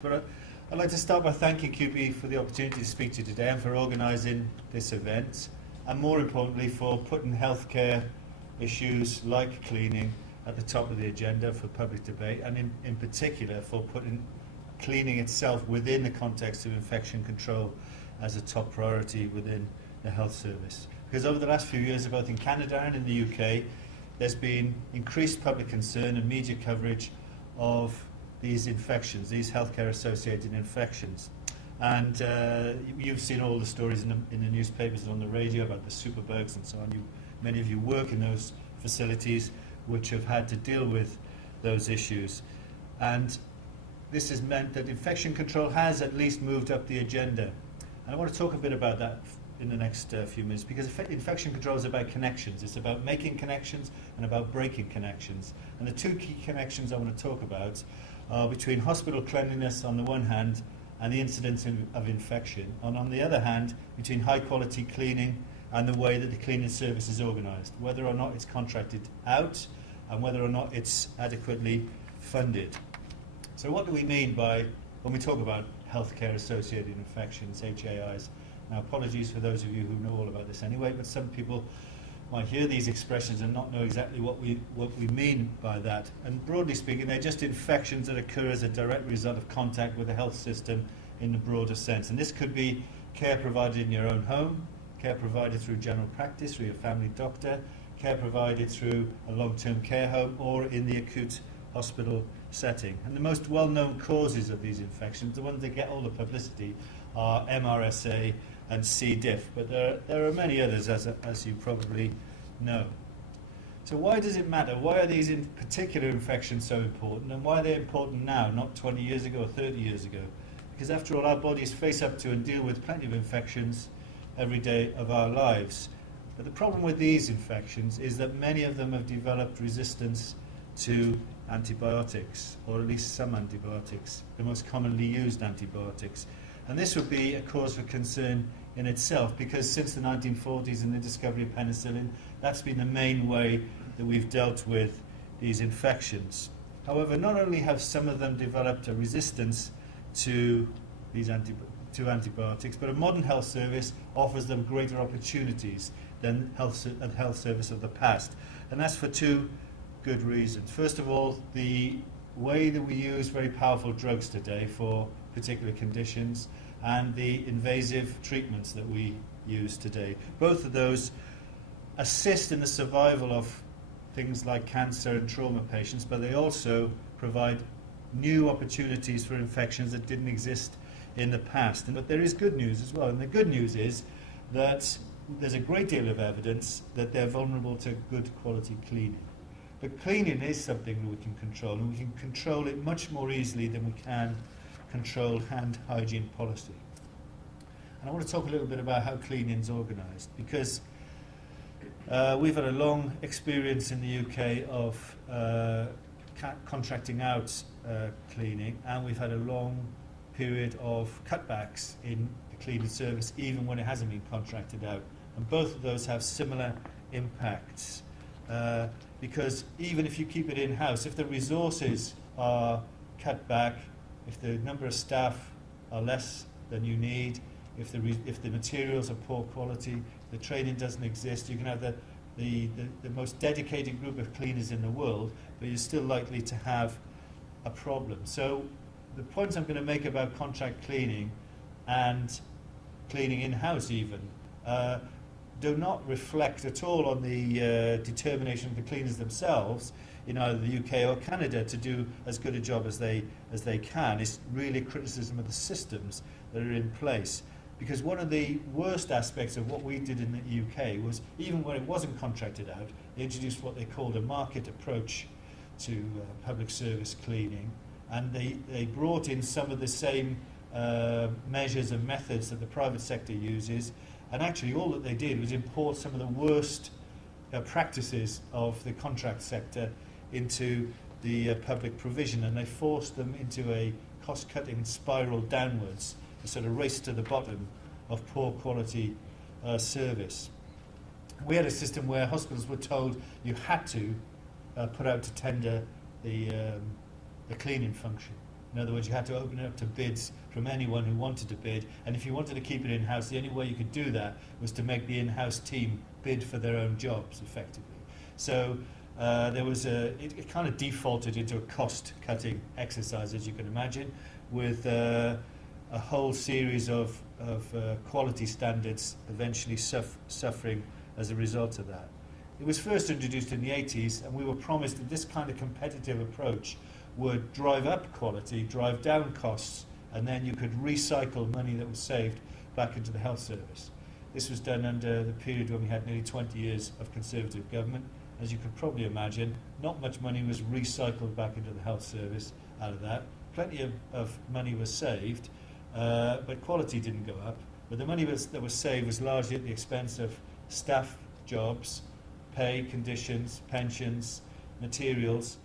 But I'd like to start by thanking QP for the opportunity to speak to you today and for organising this event, and more importantly for putting healthcare issues like cleaning at the top of the agenda for public debate, and in particular for putting cleaning itself within the context of infection control as a top priority within the health service. Because over the last few years, both in Canada and in the UK, there's been increased public concern and media coverage of these infections, these healthcare-associated infections. And you've seen all the stories in the newspapers and on the radio about the superbugs and so on. Many of you work in those facilities which have had to deal with those issues. And this has meant that infection control has at least moved up the agenda. And I want to talk a bit about that in the next few minutes, because infection control is about connections. It's about making connections and about breaking connections. And the two key connections I want to talk about are between hospital cleanliness on the one hand and the incidence of infection, and on the other hand between high quality cleaning and the way that the cleaning service is organised, whether or not it's contracted out and whether or not it's adequately funded. So what do we mean by when we talk about healthcare associated infections, HAIs? Now, apologies for those of you who know all about this anyway, but some people might hear these expressions and not know exactly what we mean by that. And broadly speaking, they're just infections that occur as a direct result of contact with the health system in the broader sense. And this could be care provided in your own home, care provided through general practice, through your family doctor, care provided through a long-term care home, or in the acute hospital setting. And the most well-known causes of these infections, the ones that get all the publicity, are MRSA and C. diff, but there are many others, as you probably know. So why does it matter? Why are these in particular infections so important, and why are they important now, not 20 years ago or 30 years ago? Because after all, our bodies face up to and deal with plenty of infections every day of our lives. But the problem with these infections is that many of them have developed resistance to antibiotics, or at least some antibiotics, the most commonly used antibiotics. And this would be a cause for concern in itself, because since the 1940s and the discovery of penicillin, that's been the main way that we've dealt with these infections. However, not only have some of them developed a resistance to these antibiotics, but a modern health service offers them greater opportunities than a health service of the past. And that's for two good reasons. First of all, the way that we use very powerful drugs today for particular conditions and the invasive treatments that we use today. Both of those assist in the survival of things like cancer and trauma patients, but they also provide new opportunities for infections that didn't exist in the past. But there is good news as well, and the good news is that there's a great deal of evidence that they're vulnerable to good quality cleaning. But cleaning is something that we can control, and we can control it much more easily than we can control hand hygiene policy. And I want to talk a little bit about how cleaning is organised, because we've had a long experience in the UK of contracting out cleaning, and we've had a long period of cutbacks in the cleaning service, even when it hasn't been contracted out. And both of those have similar impacts. Because even if you keep it in-house, if the resources are cut back, if the number of staff are less than you need, if the materials are poor quality, the training doesn't exist, you can have the most dedicated group of cleaners in the world, but you're still likely to have a problem. So the points I'm going to make about contract cleaning and cleaning in-house even do not reflect at all on the determination of the cleaners themselves in either the UK or Canada to do as good a job as they can. It's really a criticism of the systems that are in place. Because one of the worst aspects of what we did in the UK was, even when it wasn't contracted out, they introduced what they called a market approach to public service cleaning, and they brought in some of the same measures and methods that the private sector uses. And actually all that they did was import some of the worst practices of the contract sector into the public provision, and they forced them into a cost-cutting spiral downwards, a sort of race to the bottom of poor quality service. We had a system where hospitals were told you had to put out to tender the cleaning function. In other words, you had to open it up to bids from anyone who wanted to bid, and if you wanted to keep it in-house, the only way you could do that was to make the in-house team bid for their own jobs, effectively. So it kind of defaulted into a cost-cutting exercise, as you can imagine, with a whole series of quality standards eventually suffering as a result of that. It was first introduced in the 80s, and we were promised that this kind of competitive approach would drive up quality, drive down costs, and then you could recycle money that was saved back into the health service. This was done under the period when we had nearly 20 years of Conservative government. As you could probably imagine, not much money was recycled back into the health service out of that. Plenty of money was saved, but quality didn't go up. But the money that was saved was largely at the expense of staff jobs, pay, conditions, pensions, materials,